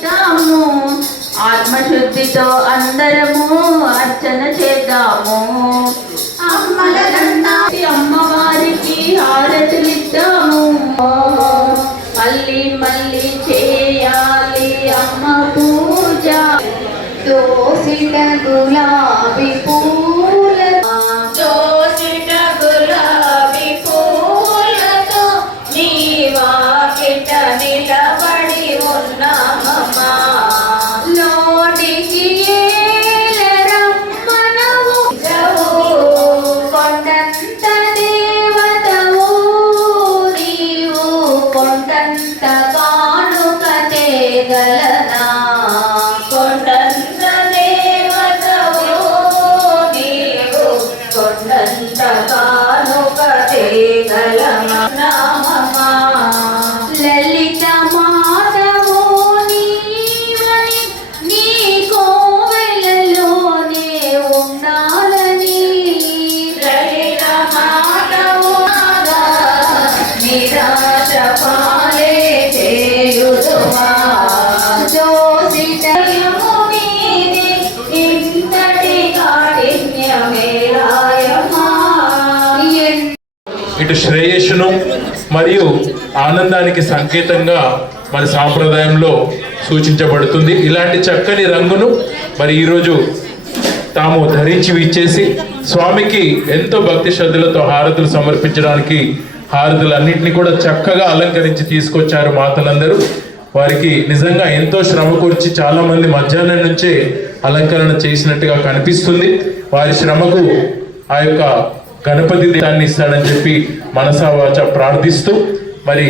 చేద్దాము. ఆత్మశుద్ధితో అందరము అర్చన చేద్దాము. అమ్మవారికి హారతులిద్దాము. మళ్ళీ మళ్ళీ చేయాలి అమ్మ పూజ. దోసిట గులాబీ పూల 我们的 ఇటు శ్రేయస్సును మరియు ఆనందానికి సంకేతంగా మన సాంప్రదాయంలో సూచించబడుతుంది. ఇలాంటి చక్కని రంగును మరి ఈరోజు తాము ధరించి ఇచ్చేసి స్వామికి ఎంతో భక్తి శ్రద్ధలతో హారతులు సమర్పించడానికి హారతులన్నింటినీ కూడా చక్కగా అలంకరించి తీసుకొచ్చారు మాతలందరూ. వారికి నిజంగా ఎంతో శ్రమ కూర్చి చాలా మంది మధ్యాహ్నం నుంచే అలంకరణ చేసినట్టుగా కనిపిస్తుంది. వారి శ్రమకు ఆ యొక్క గణపతి దేశాన్ని ఇస్తాడని చెప్పి మనసావాచ ప్రార్థిస్తూ మరి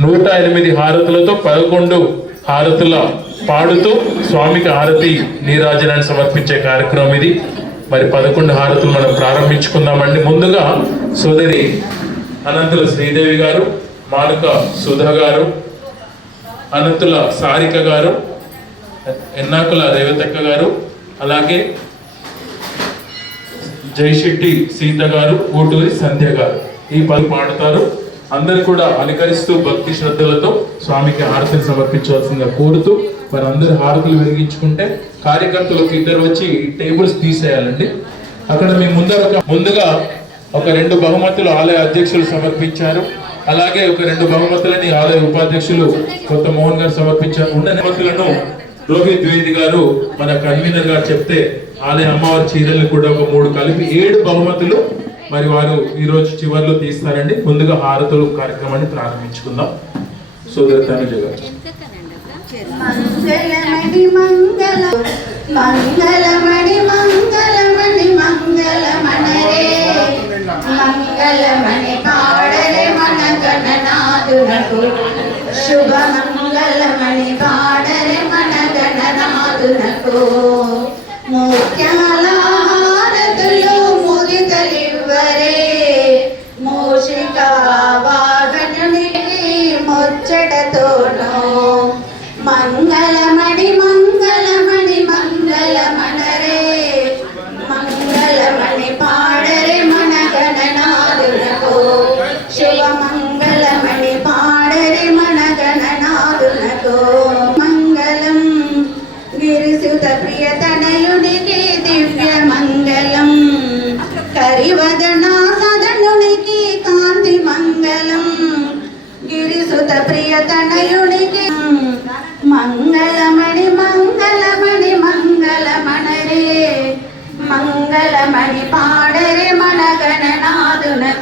నూట ఎనిమిది హారతులతో పదకొండు హారతుల పాడుతూ స్వామికి హారతి నీరాజనాన్ని సమర్పించే కార్యక్రమం ఇది. మరి పదకొండు హారతులు మనం ప్రారంభించుకుందామండి. ముందుగా సోదరి అనంతుల శ్రీదేవి గారు మానుక సుధా గారు అనంతుల సారిక గారు ఎన్నాకుల రేవతక్క గారు అలాగే జైశెట్టి సీత గారు ఊటూరి సంధ్య గారు. ఈ పది పాడుతారు. అందరు కూడా అనుకరిస్తూ భక్తి శ్రద్ధలతో స్వామికి హారతిని సమర్పించవలసిందిగా కోరుతూ మరి అందరు హారతులు వెలిగించుకుంటే కార్యకర్తలకు ఇద్దరు వచ్చి టేబుల్స్ తీసేయాలండి. అక్కడ మీ ముందర ముందుగా ఒక రెండు బహుమతులు ఆలయ అధ్యక్షులు సమర్పించారు. అలాగే ఒక రెండు బహుమతులని ఆలయ ఉపాధ్యక్షులు కొత్త మోహన్ గారు సమర్పించారు. ఉన్న బహుమతులను రోహిత్ ద్వేది గారు మన కన్వీనర్ గారు చెప్తే ఆలయ అమ్మవారి చీరల్ని కూడా ఒక మూడు కలిపి ఏడు బహుమతులు మరి వారు ఈరోజు చివరిలో తీస్తారండి. ముందుగా హారతులు కార్యక్రమాన్ని ప్రారంభించుకుందాం. సోదరు తనుజ గారు. మంగళమణి మంగళ మంగళమణి మంగళమణి మంగళమణరే. మంగళమణి పాడరే మన గణనాథునకు శుభ మంగళమణి పాడరే మన ముఖ్యాల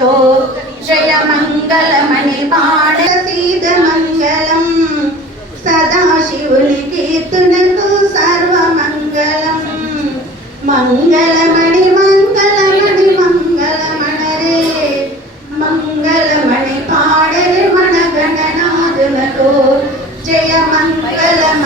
గణనాథునకు జయ మంగళమణి పాడ సీత మంగళం సదాశివుని కీర్తునకు సర్వమంగళం మంగళమణి మంగళమణి మంగళమణరే మంగళమణి పాడరే మన గణనాథునకు జయ మంగళమణి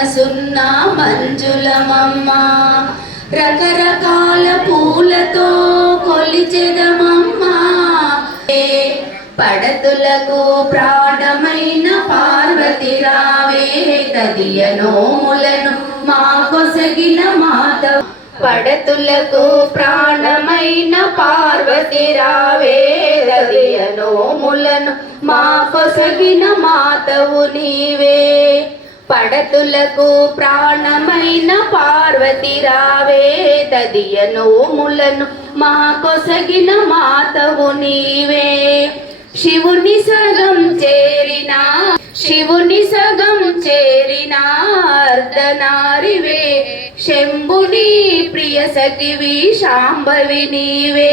మనసున్న మంజులమమ్మ. రకరకాల పూలతో కొలిచెదమమ్మ. ఏ పడతులకు ప్రాణమైన పార్వతి రావే తదియ నోములను మా కొసగిన మాత. పడతులకు ప్రాణమైన పార్వతి రావే తదియ నోములను మా కొసగిన మాతవు నీవే. పడతులకు ప్రాణమైన పార్వతి రావే తదియ నోములను మా కొసగిన మాతవు నీవే. శివుని సగం చేరిన శివుని సగం చేరిన అర్ధనారివే. శంభుని ప్రియ సఖివి శాంభవి నీవే.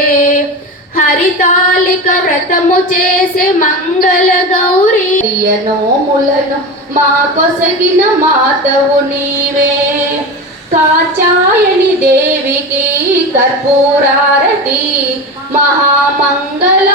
హరితాలిక వ్రతము చేసే మంగళ గౌరీ నోములను మాకొసగిన మాతవు నీవే. కాచాయని దేవికి కర్పూరారతి మహామంగళ